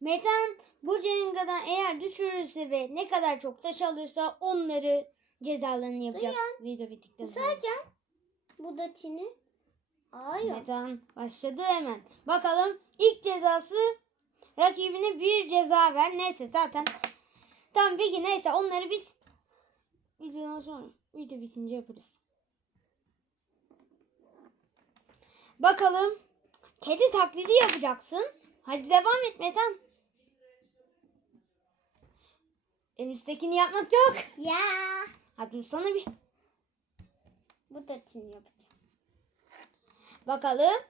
Metan bu Cenga'dan eğer düşürürse ve ne kadar çok taş alırsa onları cezalarını yapacak video bittikten sonra. Bu da Tini. Hayır. Metan başladı hemen. Bakalım ilk cezası rakibine bir ceza ver. Neyse zaten. Tamam peki neyse onları biz videodan sonra video bitince yaparız. Bakalım kedi taklidi yapacaksın. Hadi devam et Metan. En üsttekini yapmak yok. Ya. Hadi dursana bir. Bu da yapacağım. Bakalım.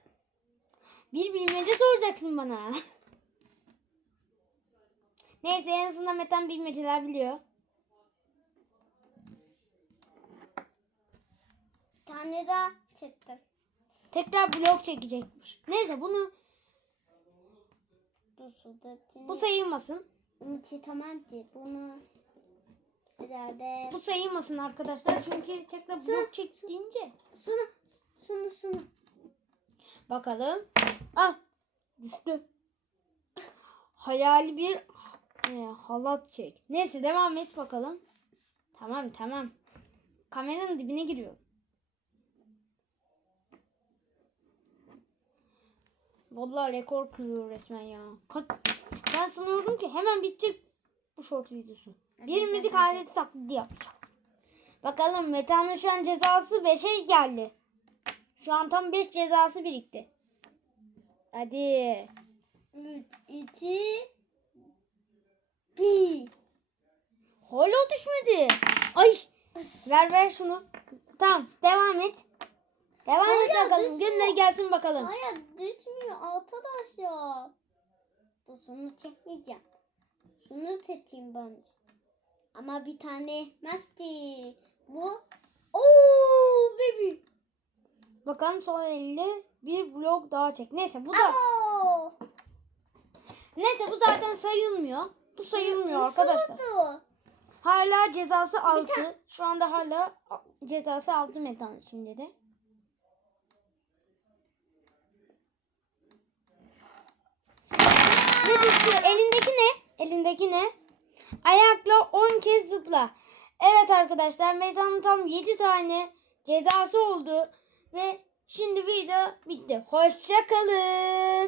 Bir bilmece soracaksın bana. Neyse en azından Metan bilmeceler biliyor. Bir tane daha çektim. Tekrar blok çekecekmiş. Neyse bunu bu sayılmasın. Ki. Bunu herhalde. Bu sayılmasın arkadaşlar. Çünkü tekrar blok çek deyince. Şunu. Şunu şunu. Bakalım. Ah düştü. Hayali bir e, halat çek. Neyse devam et bakalım. Tamam tamam. Kameranın dibine giriyor. Vallahi rekor kırıyor resmen ya. Ka- ben sanıyordum ki hemen bitecek bu short videosu. Bir müzik aleti taklidi yapacağız. Bakalım Meta'nın şu an cezası 5'e geldi. Şu an tam 5 cezası birikti. Hadi. 3, 2, 1. Hala düşmedi. Ay. Ver ver şunu. Tamam devam et. Devam et Hala bakalım. düşmüyor. Gönder gelsin bakalım. Hayır düşmüyor arkadaşlar. Dur şunu çekmeyeceğim. Şunu çekeyim ben. Ama bir tane masti. Bu. Oo baby. Bakalım sol elle bir blok daha çek. Neyse bu da neyse bu zaten sayılmıyor. Bu sayılmıyor arkadaşlar. Hala cezası 6. Şu anda hala cezası 6 metan şimdi de. Ve düştü. Elindeki ne? Elindeki ne? Ayakla 10 kez zıpla. Evet arkadaşlar Metan'ın tam 7 tane cezası oldu. Ve şimdi video bitti. Hoşça kalın.